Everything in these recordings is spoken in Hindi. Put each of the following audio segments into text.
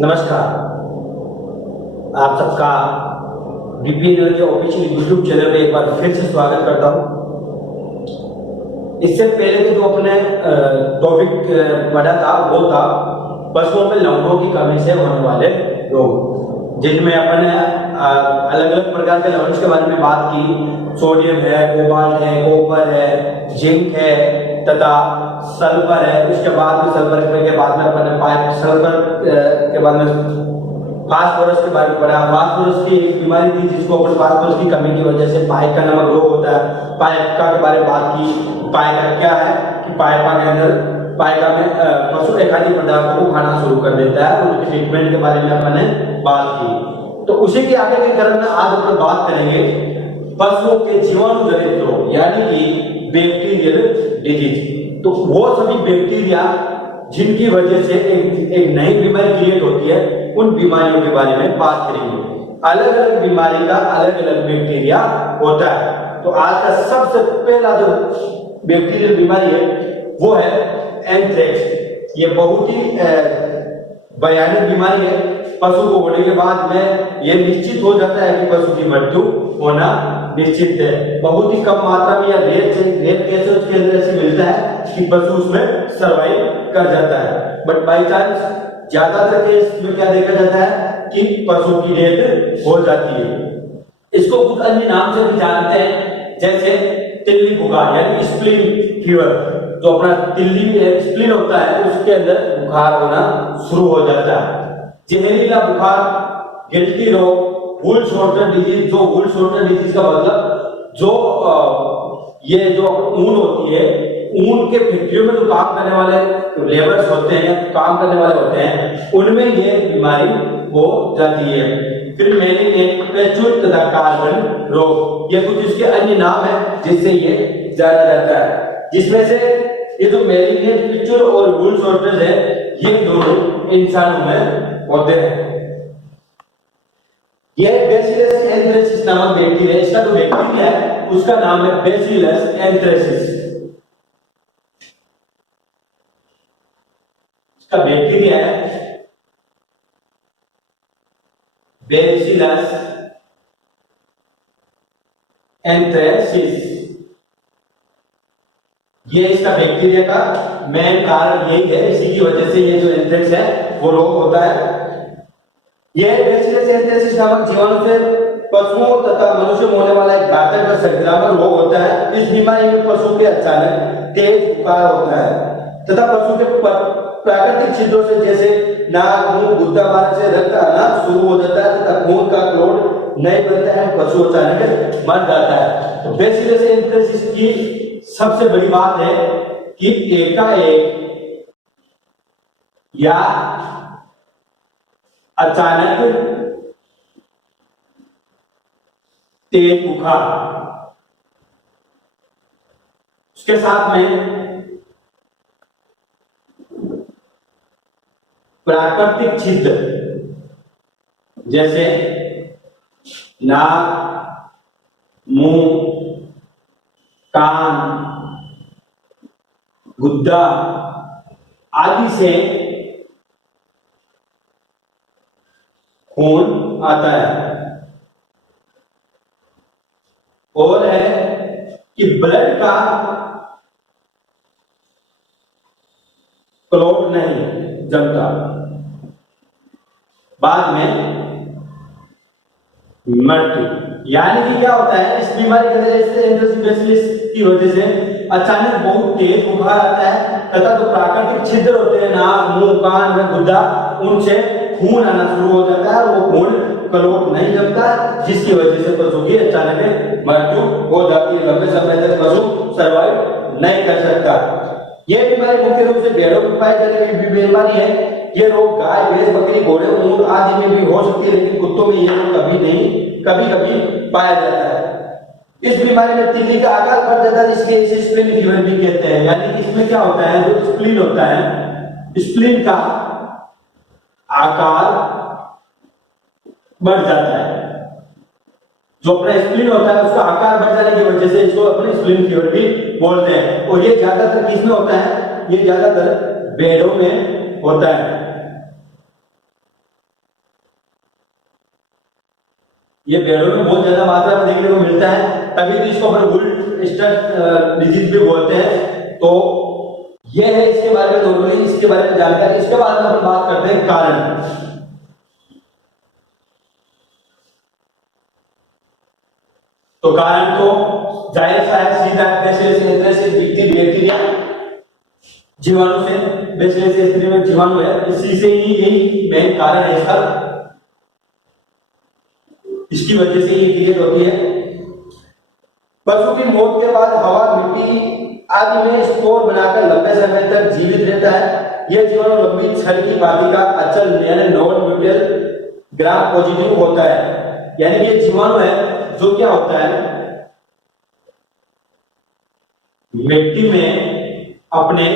नमस्कार। आप सबका BP energy official YouTube channel में एक बार फिर से स्वागत करता हूं। इससे पहले के जो अपने टॉपिक पढ़ा था वो था पशुओं में लवणों की कमी से होने वाले रोग, जिनमें अपन ने अलग अलग प्रकार के लवण के बारे में बात की। सोडियम है, कोबाल्ट है, कॉपर है, जिंक है तथा सल्फर है। उसके बाद में सल्फर के बाद में अपन ने सल्फर के बाद में फास्फोरस के बारे में पढ़ा। फास्फोरस की एक बीमारी थी जिसको अपन फास्फोरस की कमी की वजह से पाइका नामक रोग होता है। पाइका के बारे में बात की। पाइका क्या है कि पाइका के अंदर पाइका में पशु एक खाद्य पदार्थों को खाना शुरू कर देता है। उनके ट्रीटमेंट के बारे में अपन ने बात की। तो उसी के आगे के क्रम में आज अपन बात करेंगे पशुओं के जीवाणु जनित रोग यानी कि बैक्टीरियल डिजीज। तो वो सभी बैक्टीरिया जिनकी वजह से एक नई बीमारी क्रिएट होती है, उन बीमारियों के बारे में बात करेंगे। अलग अलग बीमारी का अलग अलग बैक्टीरिया होता है। तो आज का सबसे पहला जो बैक्टीरियल बीमारी है वो है एंथ्रेक्स। ये बहुत ही भयानक बीमारी है। पशु को होने के बाद में यह निश्चित हो जाता है कि पशु की मृत्यु होना निश्चित है। बहुत ही कम मात्रा में या रेयर केसेस के अंदर ऐसे मिलता है कि पशु उसमें सर्वाइव कर जाता है, बट बाई चांस ज्यादातर केस में क्या देखा जाता है कि पशु की डेथ हो जाती है। इसको कुछ अन्य नाम से भी जानते हैं, जैसे तिल्ली बुखार यानी स्प्लीन फीवर। जो अपना तिल्ली स्प्लीन होता है उसके अंदर बुखार होना शुरू हो जाता है। जहरीला बुखार, गिल्टी रोग, वूल शॉर्टर डिजीज। जो वूल शॉर्टर डिजीज का मतलब जो ये जो ऊन होती है, ऊन के फैक्ट्रियों में जो काम करने वाले लेबर्स होते हैं, काम करने वाले होते हैं, उनमें ये बीमारी हो जाती है। फिर मेलिग्नेंट पेचुल तथा कार्बन रोग, ये कुछ इसके अन्य नाम है जिससे ये जाना जाता है। जिसमें से ये जो मेलिग्नेंट पेचुल और वूल शॉर्टर है, ये दोनों इंसानों में होते हैं। ये बैसिलस एंथ्रेसिस नामक बैक्टीरिया, इसका जो बैक्टीरिया है उसका नाम है बैसिलस एंथ्रेसिस। इसका बैक्टीरिया है बैसिलस एंथ्रेसिस। ये इसका बैक्टीरिया का मेन कारण यही है, इसी की वजह से ये जो एंथ्रेक्स है वो रोग होता है। यह बैसिलस एंथ्रेसिस नामक जीवाणु से पशुओं तथा मनुष्य में होने वाला एक घातक व संक्रामक रोग होता है। इस बीमारी में पशु के अचानक तेज बुखार होता है तथा पशु के प्राकृतिक छिद्रों से जैसे नाक, मुंह, गुद्दा मार्ग से रक्त आना शुरू हो जाता है तथा खून का क्लोट नहीं बनता है, पशु अचानक मर जाता है। तो बैसिलस एंथ्रेसिस की सबसे बड़ी बात है कि एकाएक या अचानक तेज बुखार, उसके साथ में प्राकृतिक छिद्र जैसे नाक, मुंह, कान, गुद्दा आदि से खून आता है। और है कि ब्लड का क्लॉट नहीं जमता, बाद में मृत्यु। यानी कि क्या होता है, इस बीमारी की वजह से एंथ्रेसिस की वजह से अचानक बहुत तेज बुखार आता है तथा जो प्राकृतिक छिद्र होते हैं नाक, मुंह, कान में गुद्दा, उनसे खून आना शुरू हो जाता है और वो खून क्लॉट नहीं जमता, जिसकी वजह से पशु की अचानक मृत्यु हो जाती है। लंबे समय तक पशु सर्वाइव नहीं कर सकता। यह बीमारी मुख्य रूप से भेड़ों में पाई जाने वाली बीमारी है। ये रोग गाय, भैंस, बकरी, घोड़े, ऊंट आदि में भी हो सकती है, लेकिन कुत्तों में ये रोग कभी कभी पाया जाता है। इस बीमारी में तिल्ली का आकार बढ़ जाता है, जिसके इसे स्प्लीन फीवर भी कहते हैं। यानी कि इसमें क्या होता है, जो स्प्लीन होता है, स्प्लीन का आकार बढ़ जाता है। जो अपना स्प्लीन होता है उसका आकार बढ़ जाने की वजह से इसको अपने स्प्लीन फीवर भी बोलते हैं। और ये ज्यादातर किसमें होता है, ये ज्यादातर भेड़ों में होता है। ये भेड़ों में बहुत ज्यादा मात्रा में देखने को मिलता है, तभी तो इसको अपन वुल स्टड डिजीज भी बोलते हैं। तो ये है इसके बारे में नॉर्मली इसके बारे में जानकारी। इसके बाद में अपन बात करते हैं कारण। तो कारण तो जाहिर सा है, सीधा बैसिलस एंथ्रेसिस बैक्टीरिया जीवाणु से, बैसिलस एंथ्रेसिस में जीवाणु है, इसी से ही यही मेन कारण है इसका, इसकी वजह से ये क्रिएट होती है। पशु की मौत के बाद हवा, मिट्टी आदि में स्पोर बनाकर लंबे समय तक जीवित रहता है। यह जीवाणु लंबी छड़ की भांति का अचल यानी नॉन म्यूटेबल ग्राम पॉजिटिव होता है। यानी ये जीवाणु है जो क्या होता है, मिट्टी में अपने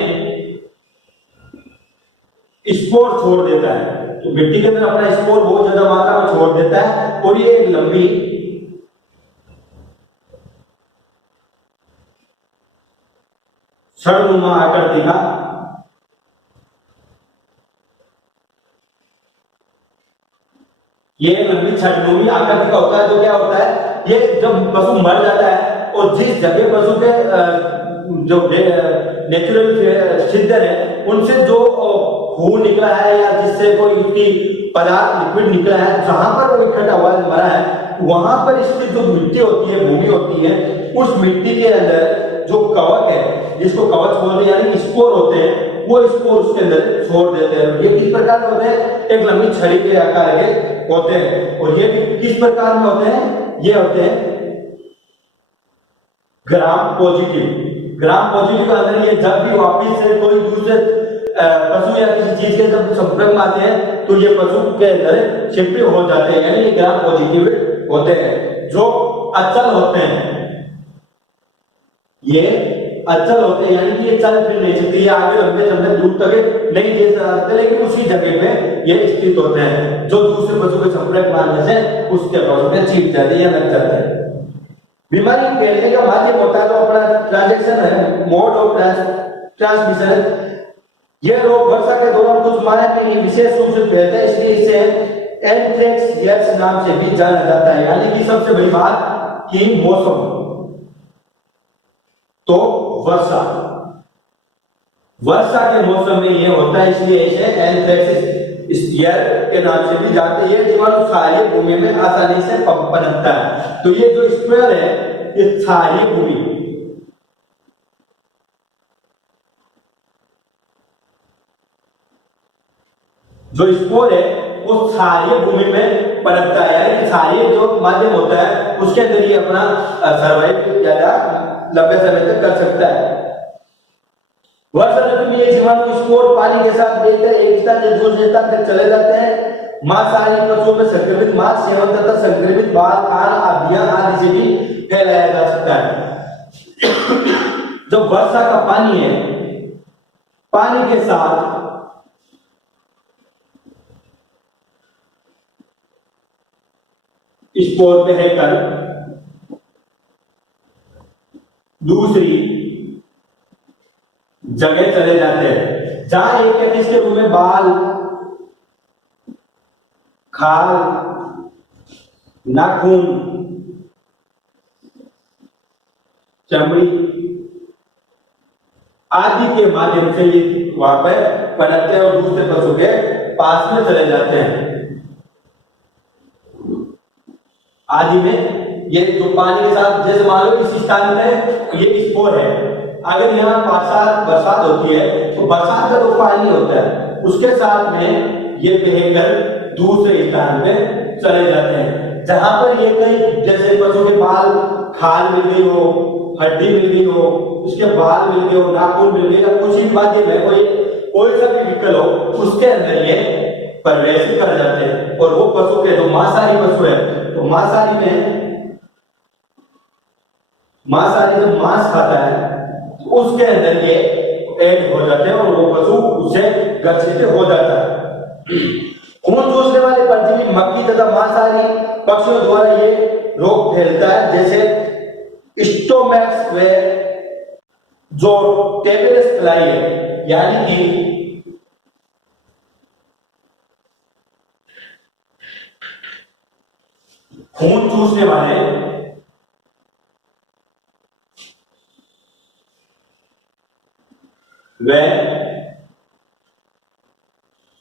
स्पोर छोड़ देता है। तो मिट्टी के अंदर अपना स्पोर बहुत ज्यादा मात्रा में छोड़ देता है और ये लंबी छड़नुमा आकृति का ये लंबी छड़नुमी आकृति का होता है। जो क्या होता है, ये जब पशु मर जाता है और जिस जगह पशु के जो नेचुरल छिद्र है उनसे जो खून निकला है या जिससे कोई उसकी पदार्थ लिक्विड निकला है, जहां पर वो इकट्ठा हुआ मरा है, वहां पर इसकी जो मिट्टी होती है, भूमि होती है, उस मिट्टी के अंदर जो कवच है, जिसको कवच बोलते हैं यानी स्पोर होते हैं, वो स्पोर उसके अंदर छोड़ देते हैं। ये किस प्रकार के होते हैं, एक लंबी छड़ी के आकार के होते हैं। और ये किस प्रकार में होते हैं, ये होते हैं ग्राम पॉजिटिव। ग्राम पॉजिटिव के अंदर ये जब भी वापिस से कोई दूसरे पशु या किसी चीज के जब संपर्क में आते हैं तो ये पशु के अंदर शिफ्ट हो जाते हैं, यानी ये ग्राम पॉजिटिव होते हैं। जो अचल होते हैं, ये अचल होते हैं, यानी कि ये चल फिर नहीं सकते, ये आगे लंबे समय दूर तक नहीं दे सकते, लेकिन उसी जगह पे ये स्थित होते हैं। जो दूसरे पशु के संपर्क में आने से उसके पशु में चीप जाते हैं या लग जाते हैं। बीमारी फैलने का माध्यम होता है तो अपना ट्रांजैक्शन है, मोड ऑफ ट्रांसमिशन। यह रोग वर्षा के दौरान कुछ माह में ही विशेष रूप से फैलता है, इसलिए इसे एंथ्रेक्स नाम से भी जाना जाता है। यानी कि सबसे बड़ी बात कि मौसम, तो वर्षा के मौसम में यह होता है, इसलिए इसे एंथ्रेक्स के नाम से भी जानते हैं। यह जीवाणु क्षारीय भूमि में आसानी से पनपता है। तो ये जो स्क्वायर है, ये क्षारीय भूमि, जो स्पोर है वो क्षारीय भूमि में पनपता है, यानी क्षारीय जो माध्यम होता है उसके अंदर ये अपना सर्वाइव ज्यादा लंबे समय तक कर सकता है। वर्षा ऋतु में ये जीवाणु स्पोर पानी के साथ मिलकर एक स्थान से दूसरे स्थान तक चले जाते हैं। मांसाहारी पशुओं में संक्रमित मांस सेवन तथा संक्रमित बाल, खान, आदियां आदि से भी फैलाया जा सकता है। जो वर्षा का पानी है, पानी के साथ स्पोर पे रहकर दूसरी जगह चले जाते हैं, जहां एक या किसके रूप में बाल, खाल, नाखून, चमड़ी आदि के माध्यम से ये वहां पर पनपते हैं और दूसरे पशु के पास में चले जाते हैं। आदि में ये जो पानी के साथ, जैसे मान लो इस स्थान में ये स्पोर है, अगर यहाँ बरसात होती है तो बरसात का जो पानी होता है उसके साथ में ये बहकर दूसरे स्थान पे चले जाते हैं, जहां पर ये कई जैसे पशु के बाल, खाल मिल गई हो, हड्डी मिल गई हो, उसके बाल मिल गए हो, नाखून मिल गए, या कुछ भी माध्यम है, कोई सा भी विकल हो, उसके अंदर ये प्रवेश कर जाते हैं। और वो पशु के जो मांसाहारी पशु है, तो मांसाहारी जब मांस खाता है तो उसके अंदर ये ऐड हो जाते हैं और वो पशु उससे ग्रसित हो जाता है। खून चूसने वाले परजीवी मक्खी तथा मांसाहारी पक्षियों द्वारा ये रोग फैलता है, जैसे स्टोमैक्स वे जो टेबलेस फ्लाई है, यानी कि खून चूसने वाले व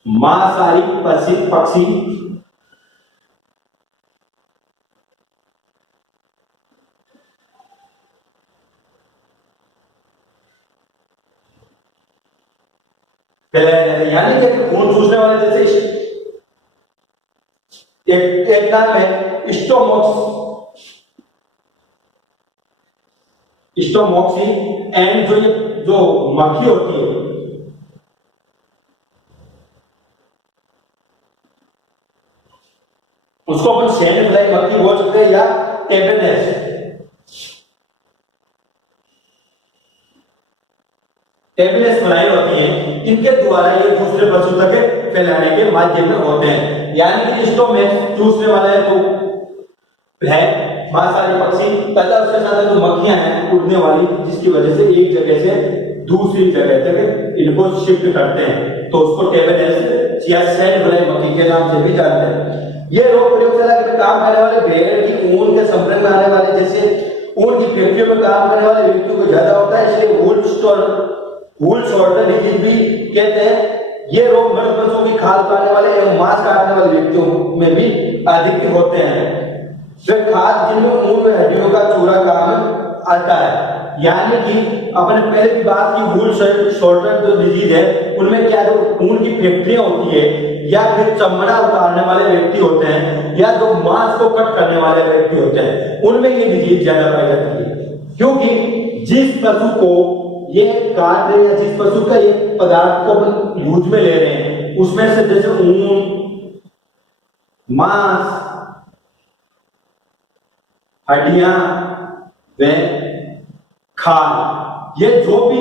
मांसाहारी पक्षी यानी कि खून चूसने वाले जैसे एक नाम है स्टोमोक्सी एंड जो मक्खी होती है उसको अपन सैंड फ्लाई मक्खी बोल सकते हैं या टेबलेस फ्लाई होती है, इनके द्वारा ये दूसरे पशु तक फैलाने के माध्यम में होते हैं। यानी कि स्टोमैक्स चूसने वाला है तो है मांसाहारी पक्षी तथा उसके साथ जो मक्खियां हैं उड़ने वाली, जिसकी वजह से एक जगह से दूसरी जगह तक इनको शिफ्ट करते हैं, तो उसको टेबलेस या सैंड फ्लाई मक्खी के नाम से भी जानते हैं। ये रोग प्रयोगशाला में काम करने वाले भेड़ की ऊन के संपर्क में आने वाले जैसे ऊन की फैक्ट्रियों में काम करने वाले व्यक्तियों को ज्यादा होता है, इसलिए वूल शॉर्टर डिजीज भी कहते हैं। ये रोग मृत पशुओं की खाल खाने वाले एवं मांस काटने वाले व्यक्तियों में भी अधिक होते हैं। वे खाद जिनमें ऊन व हड्डियों का चूरा काम आता है। यानी कि अपने पहले की बात की वूल शॉर्टर जो डिजीज है उनमें क्या जो ऊन की फैक्ट्रियां होती है या फिर चमड़ा उतारने वाले व्यक्ति होते हैं या जो मांस को कट करने वाले व्यक्ति होते हैं, उनमें ये डिजीज ज्यादा पाई जाती है। क्योंकि जिस पशु को ये काट रहे हैं, जिस पशु का ये पदार्थ को अपन यूज में ले रहे हैं, उसमें से जैसे ऊन, मांस, हड्डियां व खाल, ये जो भी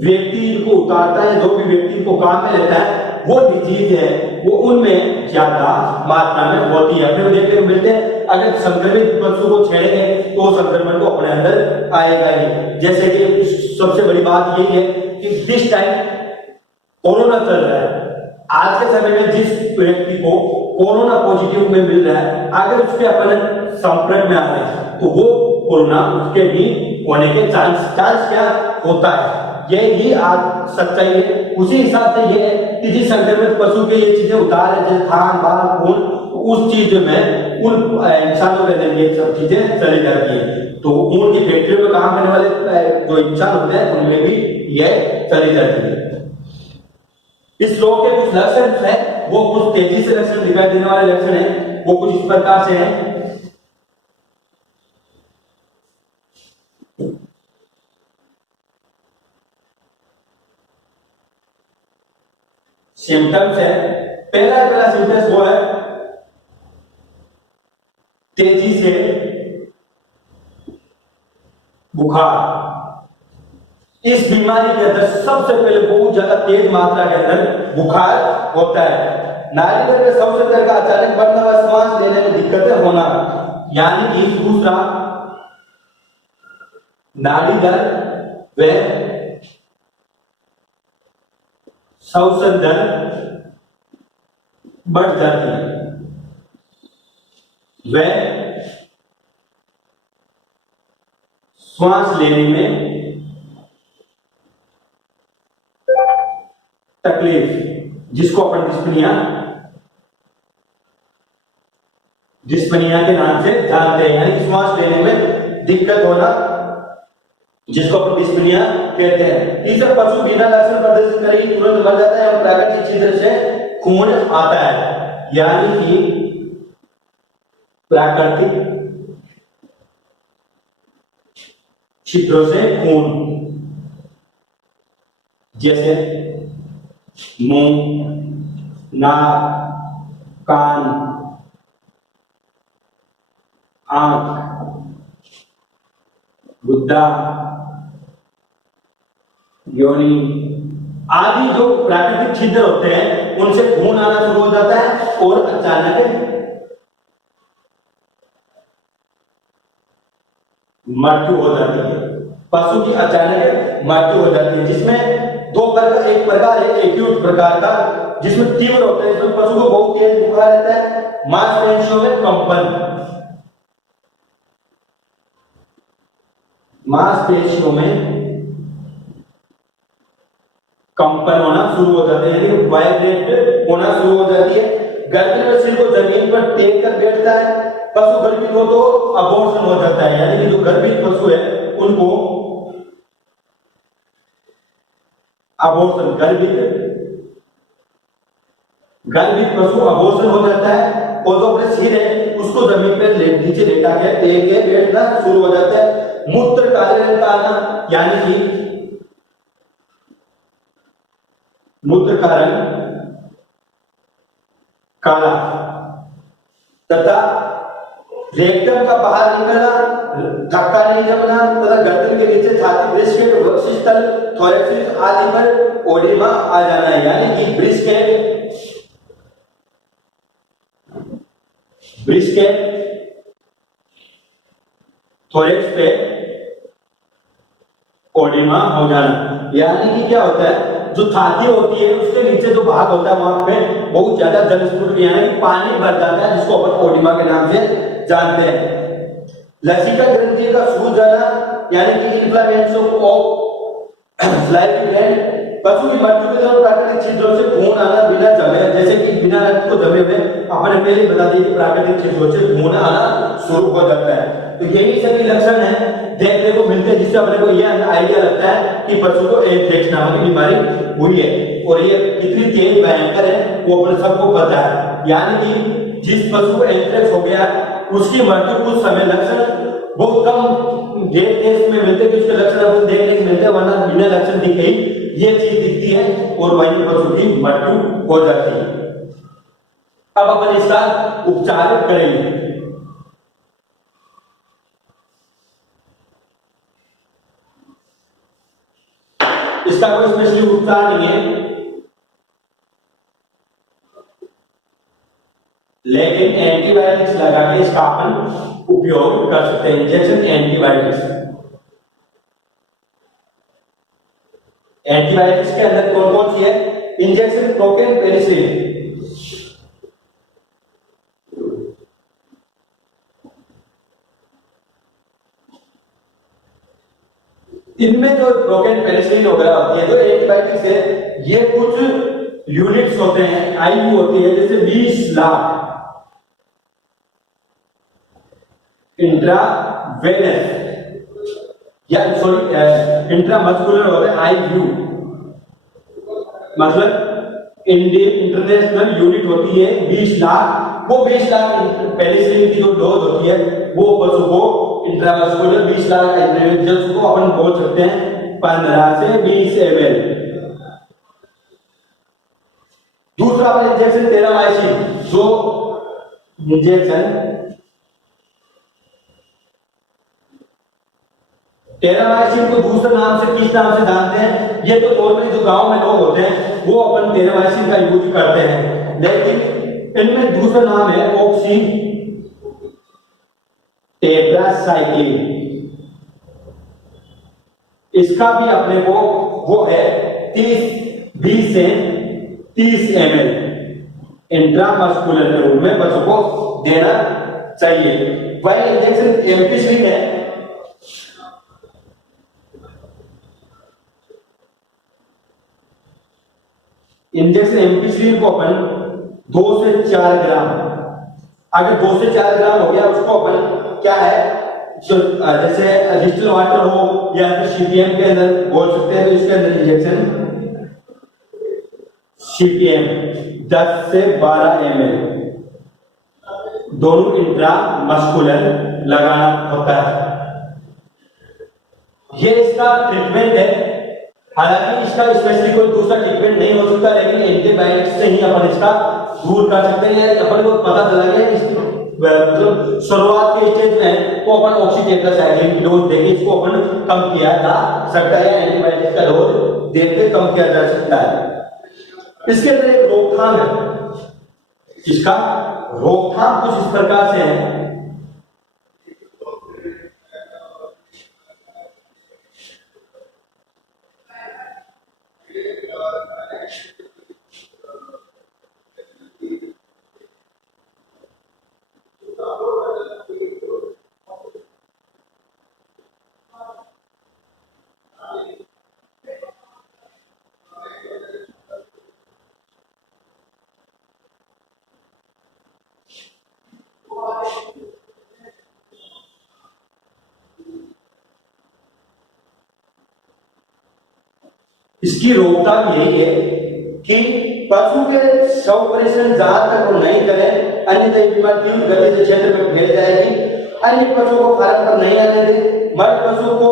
व्यक्ति इनको उतारता है, जो भी व्यक्ति इनको काम में लेता है, वो डिजीज है वो उनमें ज्यादा मात्रा में होती है। अपने देखने को मिलते हैं, अगर संक्रमित पशु को छेड़ेंगे तो संक्रमण को अपने अंदर आएगा ही। जैसे कि सबसे बड़ी बात यही है कि दिस टाइम कोरोना चल रहा है, आज के समय में जिस व्यक्ति को कोरोना पॉजिटिव में मिल रहा है, अगर उसके अपन संपर्क में आ रहे हैं तो वो कोरोना उसके भी होने के चांस क्या होता है। यही आज सच्चाई है। उसी हिसाब से ये है कि जिस संक्रमित पशु के ये चीजें उतार है, जैसे थान बाल खून, उस चीज में उन इंसानों के अंदर ये सब चीजें चली जाती है। तो ऊन की फैक्ट्रियों में काम करने वाले जो इंसान होते हैं उनमें भी यह चली जाती है। इस रोग के कुछ लक्षण हैं, वो कुछ तेजी से लक्षण दिखाई देने वाले लक्षण हैं, वो कुछ इस प्रकार से हैं। सिम्टम्स है, पहला सिम्टम्स वो है तेजी से बुखार। इस बीमारी के अंदर सबसे पहले बहुत ज्यादा तेज मात्रा के अंदर बुखार होता है। नाड़ी में सबसे पहले अचानक बढ़ना व सांस लेने में दिक्कतें होना। यानी कि दूसरा, नाड़ी दर्द व श्वसन दर बढ़ जाती है व श्वास लेने में तकलीफ, जिसको अपन डिस्पनिया के नाम से जानते हैं, यानी श्वास लेने में दिक्कत होना, जिसको अपन डिस्पनिया कहते हैं। इस पशु बिना लक्षण प्रदर्शित करे ही तुरंत मर जाता है और प्राकृतिक छिद्र से खून आता है। यानी कि प्राकृतिक छिद्रों से खून, जैसे मुंह, नाक, कान, आंख, गुद्दा, योनि आदि जो प्राकृतिक छिद्र होते हैं उनसे खून आना शुरू हो जाता है और अचानक मृत्यु हो जाती है। पशु की अचानक मृत्यु हो जाती है, जिसमें दो प्रकार, एक प्रकार है एक्यूट प्रकार का, जिसमें तीव्र होता है, इसमें पशु को बहुत तेज बुखार रहता है, मांसपेशियों में कंपन, मांसपेशियों में कंपन होना शुरू हो जाते हैं, यानी वाइब्रेट होना शुरू हो जाती है। गर्दन में सिर को जमीन पर टेक कर बैठता है। पशु गर्भित हो तो अबॉर्शन हो जाता है, यानी कि जो गर्भित पशु है उनको अबॉर्शन, गर्भित पशु अबॉर्शन हो जाता है। और जो अपने सिर है उसको जमीन पे नीचे लेटा के टेक के बैठना शुरू हो जाता है। मूत्र काले रंग का आना, यानी कि मूत्र का रंग काला, तथा रेक्टम का बाहर निकलना, धक्का नहीं जमना, तथा गर्दन के नीचे छाती, ब्रेस्टकेट, वक्षस्थल, थोरैक्स आदि पर ओडिमा आ जाना है, यानी कि ब्रेस्टकेट, थोरैक्स पे ओडिमा हो जाना। यानी कि क्या होता है, जो छाती होती है उसके नीचे जो भाग होता है वहां पे बहुत ज्यादा जलस्फुट, यानी पानी भर जाता है, जिसको अपन ओडिमा के नाम से जानते हैं। लसिका ग्रंथि का सूज जाना, यानी कि इन्फ्लेमेशन ऑफ स्लाइविक ग्लैंड। पशु की मृत्यु के दौरान प्राकृतिक छिद्रों से खून आना बिना जमे, जैसे कि बिना रक्त को जमे हुए अपने पहले ही बता दिए कि प्राकृतिक छिद्रों से खून आना शुरू हो जाता है। तो यही सभी लक्षण है देखने को मिलते हैं, जिससे अपने को यह आइडिया लगता है कि पशु को एंथ्रेक्स नामक बीमारी हुई है। और ये कितनी तेज भयंकर है वो अपने सबको पता है, यानी कि जिस पशु को एंथ्रेक्स हो गया उसकी मृत्यु कुछ समय लक्षण बहुत कम देश में मिलते कि उसके लक्षण अपन देखने को मिलते हैं, वरना बिना लक्षण दिखे ही ये चीज दिखती है और वही पशु की मृत्यु हो जाती है। अब अपन इसका उपचार करेंगे। इसका कोई स्पेशली उपचार नहीं है, लेकिन एंटीबायोटिक्स लगा के इसका अपन उपयोग कर सकते हैं। इंजेक्शन एंटीबायोटिक्स के अंदर कौन कौन सी है? इंजेक्शन प्रोपेन पेनिसिलिन, इनमें जो प्रोपेन पेनिसिलिन वगैरह होती है, जो एंटीबायोटिक्स है, ये कुछ यूनिट्स होते हैं, आईयू होती है, जैसे 20 लाख इंट्रावेनस या सॉरी इंट्रामस्कुलर होते हैं, आईयू मतलब इंटरनेशनल यूनिट होती है 20 लाख। वो 20 लाख पेनिसिलिन की जो डोज होती है वो पशु को इंट्रामस्कुलर 20 लाख इंजेक्शन को अपन बोल सकते हैं 15 से 20 ml। दूसरा अपन इंजेक्शन टेरामाइसिन, जो इंजेक्शन टेरामाइसिन को दूसरे नाम से किस नाम से जानते हैं? ये तो नॉर्मली जो गांव में लोग होते हैं वो अपन टेरामाइसिन का यूज करते हैं, लेकिन इनमें दूसरा नाम है ऑक्सी टेट्रासाइक्लिन। इसका भी अपने को वो है 20 से 30 ml इंट्रामस्कुलर के रूप में बच्चों को देना चाहिए। वह इंजेक्शन एम्पिसिलिन है, इंजेक्शन एम्पिसिलिन को अपन 2 से 4 ग्राम, अगर 2 से 4 ग्राम हो गया उसको अपन क्या है, जैसे डिस्टिल वाटर हो या फिर सीपीएम के अंदर बोल सकते हैं, तो इसके अंदर इंजेक्शन सीपीएम 10 से 12 ml दोनों इंट्रामस्कुलर लगाना होता है। ये इसका ट्रीटमेंट है। हालांकि इसका स्पेशली कोई दूसरा ट्रीटमेंट नहीं हो सकता, लेकिन एंटीबायोटिक्स से ही अपन इसका दूर कर सकते हैं। अपन को पता चला गया मतलब शुरुआत के स्टेज में वो अपन ऑक्सीटेट्रासाइक्लिन की डोज देके इसको अपन कम किया जा सकता है, एंटीबायोटिक्स का डोज देकर कम किया जा सकता है। इसके अंदर एक रोकथाम है, इसका रोकथाम कुछ इस प्रकार से है। इसकी रोकथाम यही है कि पशु के 100% जहां तक वो नहीं करें, अन्यथा ये बीमारी तीव्र गति से क्षेत्र में फैल जाएगी। अन्य पशु को फार्म पर नहीं आने दे, मर्द पशु को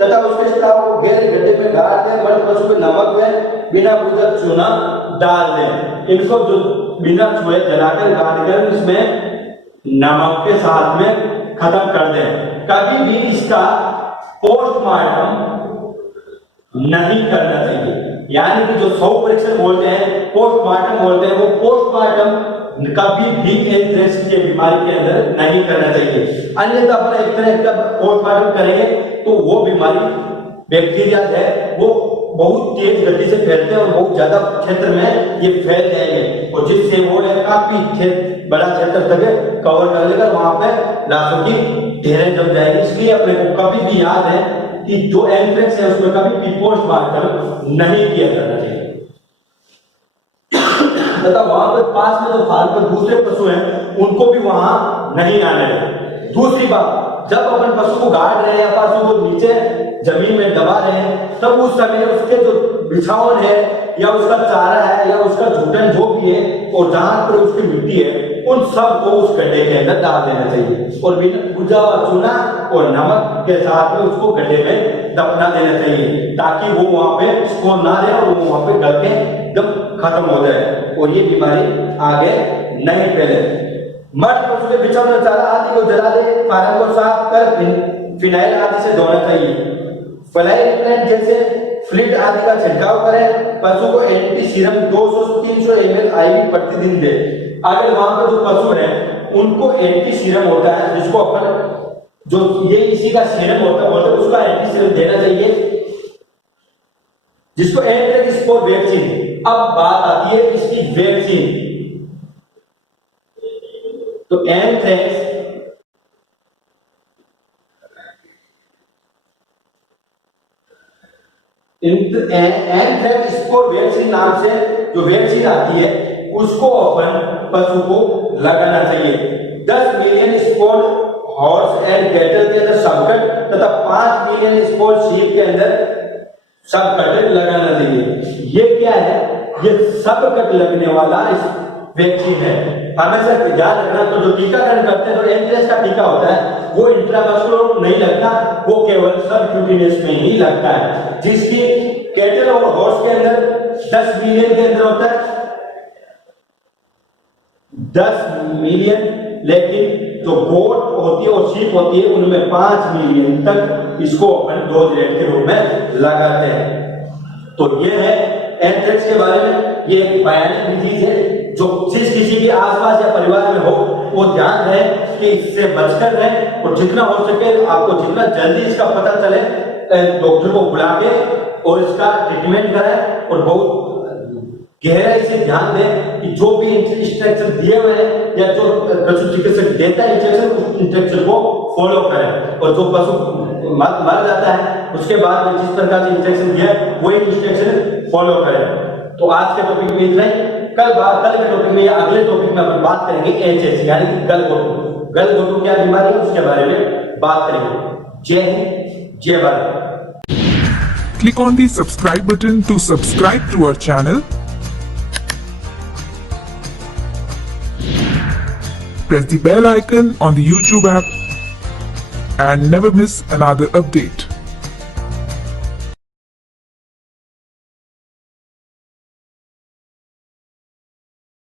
तथा उसके स्टाफ को गहरे गड्ढे में गाड़ दें, मर्द पशु को नमक में बिना भूजा चूना डाल दें, इनको जो बिना छुए जलाकर गाड़ कर इसमें नमक के साथ में खत्म कर दें। कभी भी इसका पोस्टमार्टम नहीं करना चाहिए, यानी कि जो 100% बोलते हैं पोस्टमार्टम बोलते हैं, वो पोस्टमार्टम कभी भी एंथ्रेक्स की बीमारी के अंदर नहीं करना चाहिए। अन्यथा अपन एक तरह का पोस्टमार्टम करेंगे तो वो बीमारी बैक्टीरिया है वो बहुत तेज गति से फैलते हैं और बहुत ज्यादा क्षेत्र में ये फैल जाएंगे और जिससे वो काफी बड़ा क्षेत्र तक कवर कर लेकर वहां पे लाशों की ढेरें जम जाएगी। इसलिए अपने को कभी भी याद है कि जो एंथ्रेक्स है उसमें कभी भी पोस्टमार्टम नहीं किया जाना चाहिए तथा वहां पर पास में जो फार्म पर दूसरे पशु हैं उनको भी वहां नहीं आने दें। दूसरी बात, जब अपन पशु को गाड़ रहे हैं या पशु को नीचे जमीन में दबा रहे हैं तब उस समय उसके जो बिछावन है या उसका चारा है या उसका झूठन जो भी है और जहां पर उसकी मिट्टी है उन सब को उस गड्ढे के अंदर डाल देना चाहिए और बिना भुजा हुआ चूना और नमक के साथ में उसको गड्ढे में दफना देना चाहिए ताकि वो वहां पे उसको ना रहे और वो वहां पे गल के एकदम खत्म हो जाए और ये बीमारी आगे नहीं फैले। मर्द पशु के बिछावन चारा आदि को जला दे, फार्म को साफ कर फिनाइल आदि से धोना चाहिए। फ्लाई रिपेलेंट जैसे फ्लिट आदि का छिड़काव करें। पशु को एंटी सीरम 200-300 ml आईवी प्रतिदिन दे। अगर वहां पर जो पशु है उनको एंटी सीरम होता है जिसको अपन जो ये इसी का सीरम होता है उसका एंटी सीरम देना चाहिए जिसको एंथ्रेक्स स्पोर वैक्सीन। अब बात आती है इसकी वैक्सीन। तो एंथ्रेक्स एंथ्रेक्स स्पोर वैक्सीन नाम से जो वैक्सीन आती है उसको अपन पशु को लगाना चाहिए। 10 million spore horse and cattle के अंदर सबकट तथा 5 मिलियन स्पोर शीप के अंदर सबकट लगाना चाहिए। ये क्या है? ये सबकट लगने वाला इस वैक्सीन है। हमेशा ध्यान रखना, तो जो टीकाकरण करते हैं तो एंथ्रेक्स का टीका होता है वो इंट्रामस्कुलर नहीं लगता, वो केवल सबक्यूटेनियस में ही लगता है, जिसकी कैटल और हॉर्स के अंदर 10 मिलियन के अंदर होता है 10 मिलियन, लेकिन जो गोट होती है और शीप होती है उनमें 5 मिलियन तक इसको अपन डोज रेट के रूप में लगाते हैं। तो ये है एंथ्रेक्स के बारे में। ये एक भयानक डिजीज है जो जिस किसी के आसपास या परिवार में हो वो ध्यान रहे कि इससे बचकर रहे और जितना हो सके आपको जितना जल्दी इसका पता चले डॉक्टर को बुला के और इसका ट्रीटमेंट कराएं और बहुत गहराई से ध्यान दें कि जो भी इंस्ट्रक्शन दिए हुए हैं या जो पशु चिकित्सक देता है इंस्ट्रक्शन उस इंस्ट्रक्शन को फॉलो करें और जो पशु मर जाता है उसके बाद में जिस प्रकार से इंस्ट्रक्शन दिया है वही इंस्ट्रक्शन फॉलो करें। तो आज के टॉपिक में इतना ही। कल के टॉपिक में या अगले टॉपिक में अपन बात करेंगे एचएस यानी कि गलघोटू क्या बीमारी है उसके बारे में बात करेंगे। जय हिंद, जय Bharat. Click on the subscribe button to subscribe to our channel. Press the bell icon on the YouTube app and never miss another update.